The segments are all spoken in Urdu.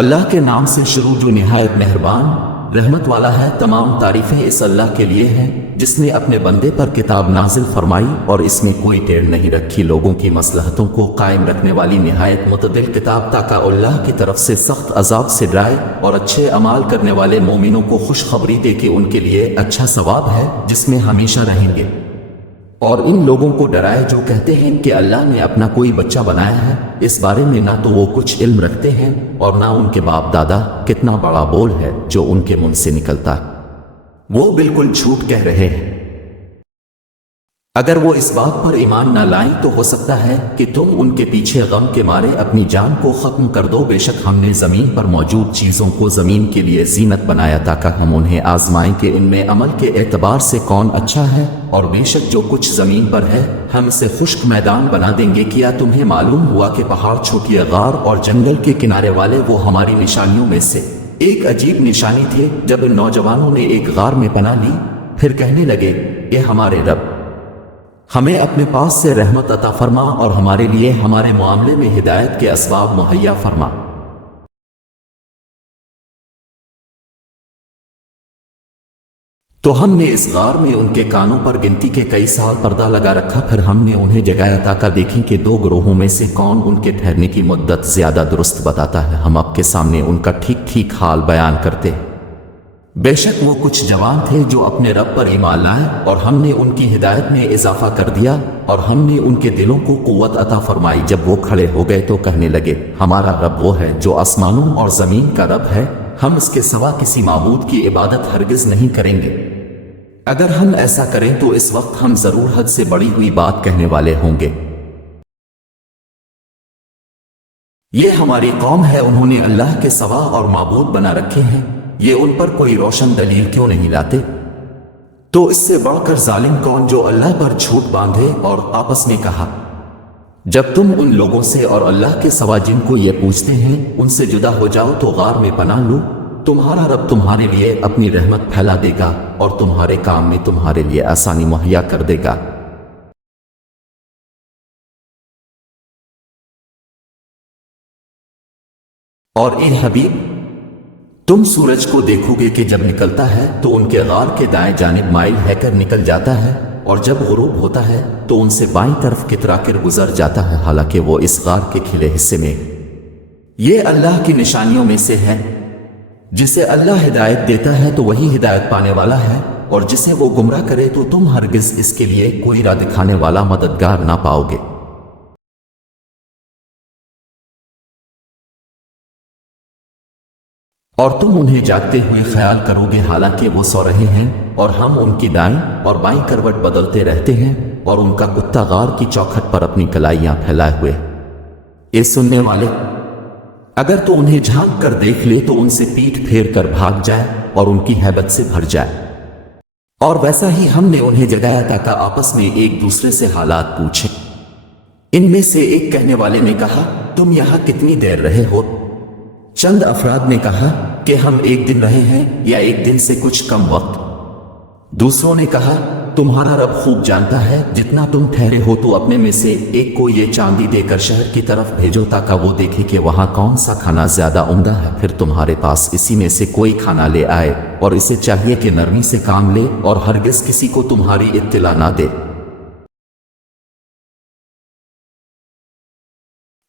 اللہ کے نام سے شروع جو نہایت مہربان رحمت والا ہے۔ تمام تعریفیں اس اللہ کے لیے ہیں جس نے اپنے بندے پر کتاب نازل فرمائی اور اس میں کوئی ٹیڑھ نہیں رکھی، لوگوں کی مصلحتوں کو قائم رکھنے والی نہایت معتدل کتاب، تاکہ اللہ کی طرف سے سخت عذاب سے ڈرائے اور اچھے اعمال کرنے والے مومنوں کو خوشخبری دے کہ ان کے لیے اچھا ثواب ہے جس میں ہمیشہ رہیں گے، اور ان لوگوں کو ڈرائے جو کہتے ہیں کہ اللہ نے اپنا کوئی بچہ بنایا ہے، اس بارے میں نہ تو وہ کچھ علم رکھتے ہیں اور نہ ان کے باپ دادا۔ کتنا بڑا بول ہے جو ان کے منہ سے نکلتا ہے، وہ بالکل جھوٹ کہہ رہے ہیں۔ اگر وہ اس بات پر ایمان نہ لائیں تو ہو سکتا ہے کہ تم ان کے پیچھے غم کے مارے اپنی جان کو ختم کر دو۔ بے شک ہم نے زمین پر موجود چیزوں کو زمین کے لیے زینت بنایا تاکہ ہم انہیں آزمائیں کہ ان میں عمل کے اعتبار سے کون اچھا ہے، اور بے شک جو کچھ زمین پر ہے ہم اسے خشک میدان بنا دیں گے۔ کیا تمہیں معلوم ہوا کہ پہاڑ، چھوٹیاں غار اور جنگل کے کنارے والے وہ ہماری نشانیوں میں سے ایک عجیب نشانی تھے؟ جب ان نوجوانوں نے ایک غار میں پناہ لی پھر کہنے لگے، اے ہمارے رب، ہمیں اپنے پاس سے رحمت عطا فرما اور ہمارے لیے ہمارے معاملے میں ہدایت کے اسباب مہیا فرما۔ تو ہم نے اس غار میں ان کے کانوں پر گنتی کے کئی سال پردہ لگا رکھا، پھر ہم نے انہیں جگایا تاکہ دیکھیں کہ دو گروہوں میں سے کون ان کے ٹھہرنے کی مدت زیادہ درست بتاتا ہے۔ ہم اب کے سامنے ان کا ٹھیک ٹھیک حال بیان کرتے ہیں۔ بے شک وہ کچھ جوان تھے جو اپنے رب پر ایمان لائے اور ہم نے ان کی ہدایت میں اضافہ کر دیا، اور ہم نے ان کے دلوں کو قوت عطا فرمائی۔ جب وہ کھڑے ہو گئے تو کہنے لگے، ہمارا رب وہ ہے جو آسمانوں اور زمین کا رب ہے، ہم اس کے سوا کسی معبود کی عبادت ہرگز نہیں کریں گے۔ اگر ہم ایسا کریں تو اس وقت ہم ضرور حد سے بڑی ہوئی بات کہنے والے ہوں گے۔ یہ ہماری قوم ہے، انہوں نے اللہ کے سوا اور معبود بنا رکھے ہیں، یہ ان پر کوئی روشن دلیل کیوں نہیں لاتے؟ تو اس سے بڑھ کر ظالم کون جو اللہ پر جھوٹ باندھے؟ اور آپس میں کہا، جب تم ان لوگوں سے اور اللہ کے سوا جن کو یہ پوچھتے ہیں ان سے جدا ہو جاؤ تو غار میں پناہ لو، تمہارا رب تمہارے لیے اپنی رحمت پھیلا دے گا اور تمہارے کام میں تمہارے لیے آسانی مہیا کر دے گا۔ اور اے حبیب، تم سورج کو دیکھو گے کہ جب نکلتا ہے تو ان کے غار کے دائیں جانب مائل ہے کر نکل جاتا ہے، اور جب غروب ہوتا ہے تو ان سے بائیں طرف کترا کر گزر جاتا ہے، حالانکہ وہ اس غار کے کھلے حصے میں۔ یہ اللہ کی نشانیوں میں سے ہے، جسے اللہ ہدایت دیتا ہے تو وہی ہدایت پانے والا ہے، اور جسے وہ گمراہ کرے تو تم ہرگز اس کے لیے کوئی راہ دکھانے والا مددگار نہ پاؤ گے۔ اور تم انہیں جاگتے ہوئے خیال کرو گے حالانکہ وہ سو رہے ہیں، اور ہم ان کی دائیں اور بائیں کروٹ بدلتے رہتے ہیں، اور ان کا کتا غار کی چوکھٹ پر اپنی کلائیاں پھیلائے ہوئے۔ اے سننے والے، اگر تو انہیں جھانک کر دیکھ لے تو ان سے پیٹھ پھیر کر بھاگ جائے اور ان کی ہیبت سے بھر جائے۔ اور ویسا ہی ہم نے انہیں جگایا تاکہ آپس میں ایک دوسرے سے حالات پوچھیں۔ ان میں سے ایک کہنے والے نے کہا، تم یہاں کتنی دیر رہے ہو؟ چند افراد نے کہا کہ ہم ایک دن رہے ہیں یا ایک دن سے کچھ کم وقت۔ دوسروں نے کہا، تمہارا رب خوب جانتا ہے، جتنا تم ٹھہرے ہو تو اپنے میں سے ایک کو یہ چاندی دے کر شہر کی طرف بھیجو تاکہ وہ دیکھے کہ وہاں کون سا کھانا زیادہ عمدہ ہے، پھر تمہارے پاس اسی میں سے کوئی کھانا لے آئے، اور اسے چاہیے کہ نرمی سے کام لے اور ہرگز کسی کو تمہاری اطلاع نہ دے۔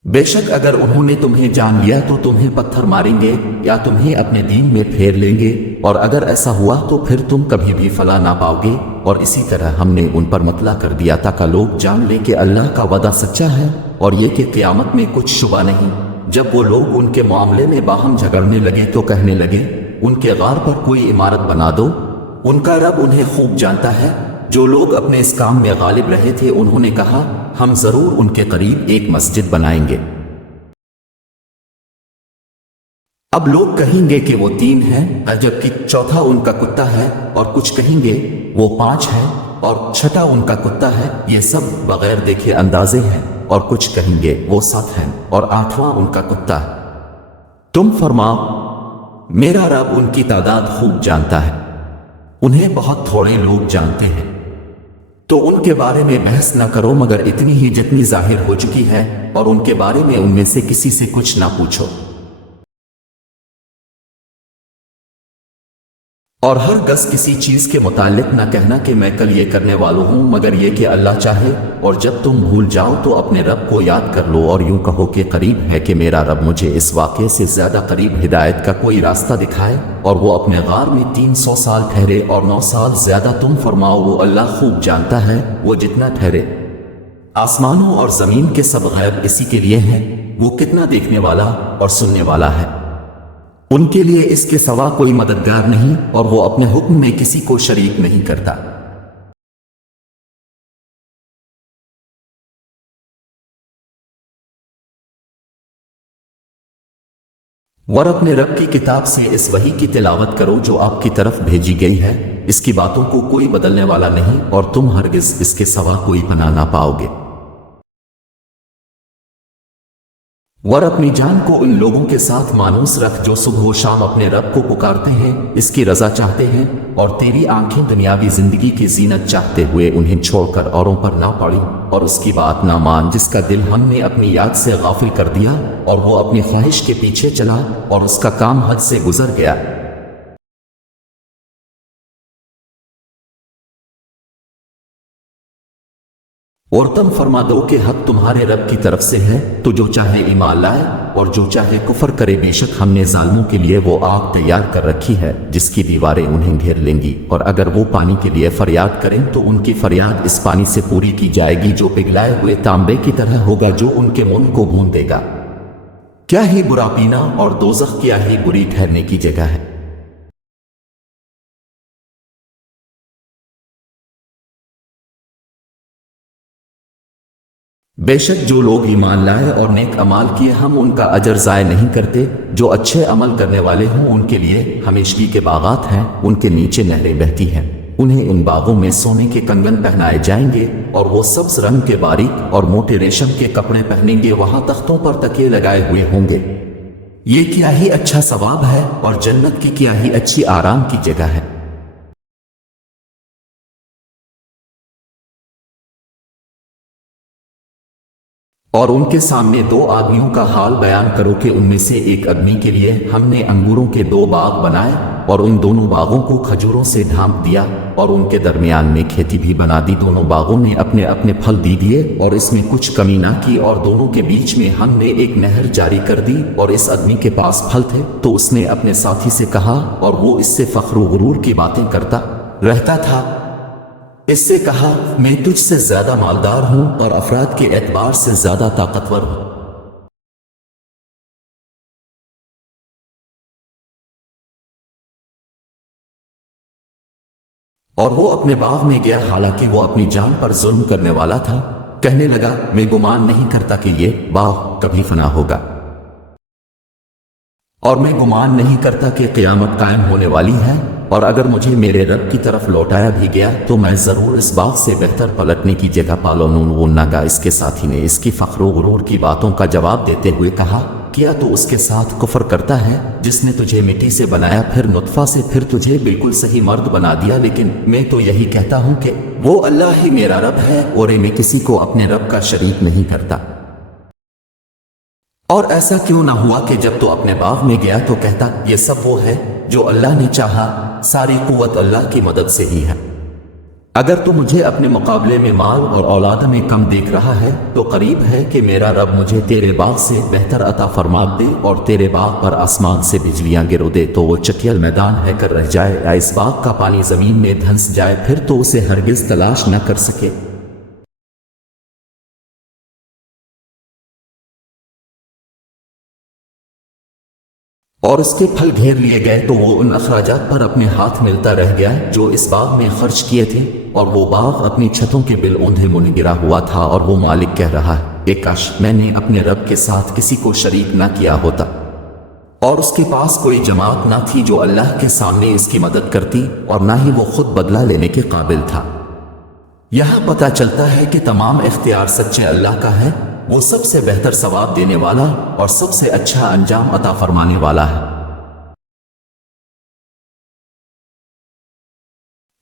بے شک اگر انہوں نے تمہیں جان لیا تو تمہیں پتھر ماریں گے یا تمہیں اپنے دین میں پھیر لیں گے، اور اگر ایسا ہوا تو پھر تم کبھی بھی فلاح نہ پاؤ گے۔ اور اسی طرح ہم نے ان پر مطلع کر دیا تاکہ لوگ جان لیں کہ اللہ کا وعدہ سچا ہے، اور یہ کہ قیامت میں کچھ شبہ نہیں۔ جب وہ لوگ ان کے معاملے میں باہم جھگڑنے لگے تو کہنے لگے، ان کے غار پر کوئی عمارت بنا دو، ان کا رب انہیں خوب جانتا ہے۔ جو لوگ اپنے اس کام میں غالب رہے تھے انہوں نے کہا، ہم ضرور ان کے قریب ایک مسجد بنائیں گے۔ اب لوگ کہیں گے کہ وہ 3 ہیں، جبکہ چوتھا ان کا کتا ہے، اور کچھ کہیں گے وہ 5 ہے اور چھٹا ان کا کتا ہے، یہ سب بغیر دیکھے اندازے ہیں، اور کچھ کہیں گے وہ 7 ہیں اور 8واں ان کا کتا ہے۔ تم فرماؤ، میرا رب ان کی تعداد خوب جانتا ہے، انہیں بہت تھوڑے لوگ جانتے ہیں۔ تو ان کے بارے میں بحث نہ کرو مگر اتنی ہی جتنی ظاہر ہو چکی ہے، اور ان کے بارے میں ان میں سے کسی سے کچھ نہ پوچھو۔ اور ہر گز کسی چیز کے متعلق نہ کہنا کہ میں کل یہ کرنے والوں ہوں مگر یہ کہ اللہ چاہے، اور جب تم بھول جاؤ تو اپنے رب کو یاد کر لو اور یوں کہو کہ قریب ہے کہ میرا رب مجھے اس واقعے سے زیادہ قریب ہدایت کا کوئی راستہ دکھائے، اور وہ اپنے غار میں 300 سال ٹھہرے اور 9 سال زیادہ تم فرماؤ وہ اللہ خوب جانتا ہے وہ جتنا ٹھہرے۔ آسمانوں اور زمین کے سب غیب اسی کے لیے ہیں، وہ کتنا دیکھنے والا اور سننے والا ہے۔ ان کے لیے اس کے سوا کوئی مددگار نہیں اور وہ اپنے حکم میں کسی کو شریک نہیں کرتا۔ اور اپنے رب کی کتاب سے اس وحی کی تلاوت کرو جو آپ کی طرف بھیجی گئی ہے، اس کی باتوں کو کوئی بدلنے والا نہیں اور تم ہرگز اس کے سوا کوئی پناہ نہ پاؤ گے۔ اور اپنی جان کو ان لوگوں کے ساتھ مانوس رکھ جو صبح و شام اپنے رب کو پکارتے ہیں، اس کی رضا چاہتے ہیں، اور تیری آنکھیں دنیاوی زندگی کی زینت چاہتے ہوئے انہیں چھوڑ کر اوروں پر نہ پڑی، اور اس کی بات نہ مان جس کا دل ہم نے اپنی یاد سے غافل کر دیا اور وہ اپنی خواہش کے پیچھے چلا اور اس کا کام حد سے گزر گیا۔ اور تم فرما دو کہ حق تمہارے رب کی طرف سے ہے، تو جو چاہے ایمان لائے اور جو چاہے کفر کرے، بے شک ہم نے ظالموں کے لیے وہ آگ تیار کر رکھی ہے جس کی دیواریں انہیں گھیر لیں گی، اور اگر وہ پانی کے لیے فریاد کریں تو ان کی فریاد اس پانی سے پوری کی جائے گی جو پگھلائے ہوئے تانبے کی طرح ہوگا جو ان کے منہ کو بھون دے گا۔ کیا ہی برا پینا اور دوزخ کیا ہی بری ٹھہرنے کی جگہ ہے۔ بے شک جو لوگ ایمان لائے اور نیک عمال کیے ہم ان کا اجر ضائع نہیں کرتے، جو اچھے عمل کرنے والے ہوں ان کے لیے ہمیشگی کے باغات ہیں، ان کے نیچے نہریں بہتی ہیں، انہیں ان باغوں میں سونے کے کنگن پہنائے جائیں گے اور وہ سبز رنگ کے باریک اور موٹے ریشم کے کپڑے پہنیں گے، وہاں تختوں پر تکیے لگائے ہوئے ہوں گے۔ یہ کیا ہی اچھا ثواب ہے اور جنت کی کیا ہی اچھی آرام کی جگہ ہے۔ اور ان کے سامنے دو آدمیوں کا حال بیان کرو کہ ان میں سے ایک آدمی کے لیے ہم نے انگوروں کے 2 باغ بنائے اور ان دونوں باغوں کو کھجوروں سے ڈھانپ دیا اور ان کے درمیان میں کھیتی بھی بنا دی، دونوں باغوں نے اپنے اپنے پھل دیے اور اس میں کچھ کمی نہ کی، اور دونوں کے بیچ میں ہم نے ایک نہر جاری کر دی، اور اس آدمی کے پاس پھل تھے تو اس نے اپنے ساتھی سے کہا، اور وہ اس سے فخر و غرور کی باتیں کرتا رہتا تھا، اس سے کہا میں تجھ سے زیادہ مالدار ہوں اور افراد کے اعتبار سے زیادہ طاقتور ہوں۔ اور وہ اپنے باغ میں گیا حالانکہ وہ اپنی جان پر ظلم کرنے والا تھا، کہنے لگا میں گمان نہیں کرتا کہ یہ باغ کبھی فنا ہوگا، اور میں گمان نہیں کرتا کہ قیامت قائم ہونے والی ہے، اور اگر مجھے میرے رب کی طرف لوٹایا بھی گیا تو میں ضرور اس باغ سے بہتر پلٹنے کی جگہ پالوں وہ نگا۔ اس کے ساتھی نے اس کی فخر و غرور کی باتوں کا جواب دیتے ہوئے کہا، کیا تو اس کے ساتھ کفر کرتا ہے جس نے تجھے مٹی سے بنایا، پھر نطفہ سے، پھر تجھے بالکل صحیح مرد بنا دیا؟ لیکن میں تو یہی کہتا ہوں کہ وہ اللہ ہی میرا رب ہے اور میں کسی کو اپنے رب کا شریک نہیں کرتا۔ اور ایسا کیوں نہ ہوا کہ جب تو اپنے باغ میں گیا تو کہتا یہ سب وہ ہے جو اللہ نے چاہا، ساری قوت اللہ کی مدد سے ہی ہے۔ اگر تو مجھے اپنے مقابلے میں مال اور اولاد میں کم دیکھ رہا ہے تو قریب ہے کہ میرا رب مجھے تیرے باغ سے بہتر عطا فرما دے اور تیرے باغ پر آسمان سے بجلیاں گرو دے تو وہ چٹیل میدان ہے کر رہ جائے، یا اس باغ کا پانی زمین میں دھنس جائے، پھر تو اسے ہرگز تلاش نہ کر سکے۔ اور اس کے پھل گھیر لیے گئے تو وہ ان اخراجات پر اپنے ہاتھ ملتا رہ گیا جو اس باغ میں خرچ کیے تھے، اور وہ باغ اپنی چھتوں کے بل اوندھے منہ گرا ہوا تھا، اور وہ مالک کہہ رہا ہے کہ کاش میں نے اپنے رب کے ساتھ کسی کو شریک نہ کیا ہوتا۔ اور اس کے پاس کوئی جماعت نہ تھی جو اللہ کے سامنے اس کی مدد کرتی، اور نہ ہی وہ خود بدلہ لینے کے قابل تھا۔ یہاں پتہ چلتا ہے کہ تمام اختیار سچے اللہ کا ہے، وہ سب سے بہتر ثواب دینے والا اور سب سے اچھا انجام عطا فرمانے والا ہے۔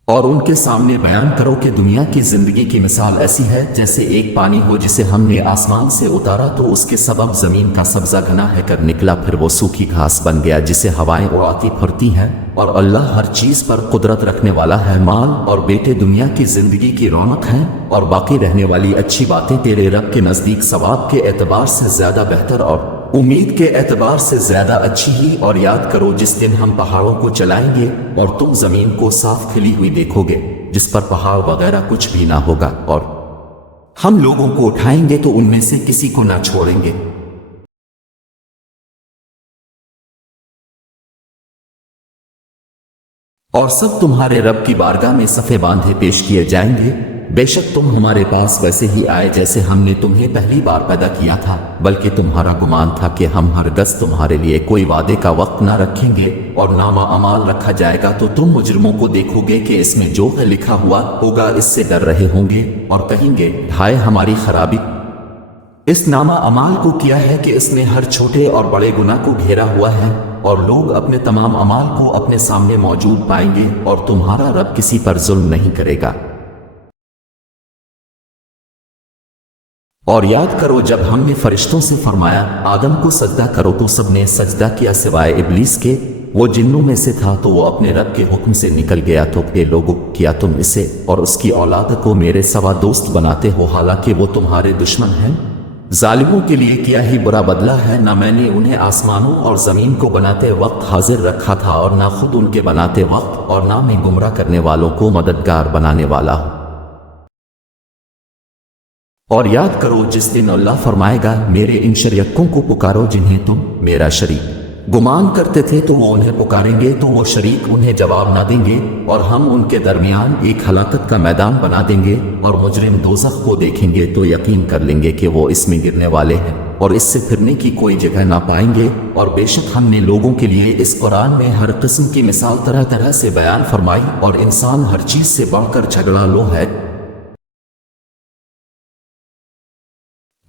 اور ان کے سامنے بیان کرو کہ دنیا کی زندگی کی مثال ایسی ہے جیسے ایک پانی ہو جسے ہم نے آسمان سے اتارا تو اس کے سبب زمین کا سبزہ گھنا ہے کر نکلا، پھر وہ سوکھی گھاس بن گیا جسے ہوائیں اڑاتی پھرتی ہیں، اور اللہ ہر چیز پر قدرت رکھنے والا ہے۔ مال اور بیٹے دنیا کی زندگی کی رونق ہیں، اور باقی رہنے والی اچھی باتیں تیرے رب کے نزدیک ثواب کے اعتبار سے زیادہ بہتر اور امید کے اعتبار سے زیادہ اچھی ہی۔ اور یاد کرو جس دن ہم پہاڑوں کو چلائیں گے اور تم زمین کو صاف کھلی ہوئی دیکھو گے جس پر پہاڑ وغیرہ کچھ بھی نہ ہوگا، اور ہم لوگوں کو اٹھائیں گے تو ان میں سے کسی کو نہ چھوڑیں گے۔ اور سب تمہارے رب کی بارگاہ میں صفے باندھے پیش کیے جائیں گے۔ بے شک تم ہمارے پاس ویسے ہی آئے جیسے ہم نے تمہیں پہلی بار پیدا کیا تھا، بلکہ تمہارا گمان تھا کہ ہم ہرگز تمہارے لیے کوئی وعدے کا وقت نہ رکھیں گے، اور نامہ اعمال رکھا جائے گا تو تم مجرموں کو دیکھو گے کہ اس میں جو ہے لکھا ہوا ہوگا، اس سے ڈر رہے ہوں گے اور کہیں گے ہائے ہماری خرابی۔ اس نامہ اعمال کو کیا ہے کہ اس نے ہر چھوٹے اور بڑے گناہ کو گھیرا ہوا ہے، اور لوگ اپنے تمام اعمال کو اپنے سامنے موجود پائیں گے، اور تمہارا رب کسی پر ظلم نہیں کرے گا۔ اور یاد کرو جب ہم نے فرشتوں سے فرمایا آدم کو سجدہ کرو تو سب نے سجدہ کیا سوائے ابلیس کے، وہ جنوں میں سے تھا تو وہ اپنے رب کے حکم سے نکل گیا۔ تو اے لوگو، کیا تم اسے اور اس کی اولاد کو میرے سوا دوست بناتے ہو حالانکہ وہ تمہارے دشمن ہیں؟ ظالموں کے لیے کیا ہی برا بدلہ ہے، نہ میں نے انہیں آسمانوں اور زمین کو بناتے وقت حاضر رکھا تھا، اور نہ خود ان کے بناتے وقت، اور نہ میں گمراہ کرنے والوں کو مددگار بنانے والا ہوں۔ اور یاد کرو جس دن اللہ فرمائے گا میرے ان شریکوں کو پکارو جنہیں تم میرا شریک گمان کرتے تھے، تو وہ انہیں پکاریں گے تو وہ شریک انہیں جواب نہ دیں گے، اور ہم ان کے درمیان ایک ہلاکت کا میدان بنا دیں گے، اور مجرم دوزخ کو دیکھیں گے تو یقین کر لیں گے کہ وہ اس میں گرنے والے ہیں اور اس سے پھرنے کی کوئی جگہ نہ پائیں گے۔ اور بے شک ہم نے لوگوں کے لیے اس قرآن میں ہر قسم کی مثال طرح طرح سے بیان فرمائی، اور انسان ہر چیز سے بڑھ کر جھگڑا لو ہے۔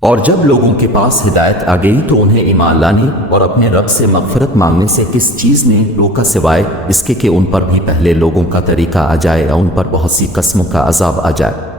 اور جب لوگوں کے پاس ہدایت آ گئی تو انہیں ایمان لانے اور اپنے رب سے مغفرت مانگنے سے کس چیز نے روکا سوائے اس کے کہ ان پر بھی پہلے لوگوں کا طریقہ آ جائے اور ان پر بہت سی قسموں کا عذاب آ جائے۔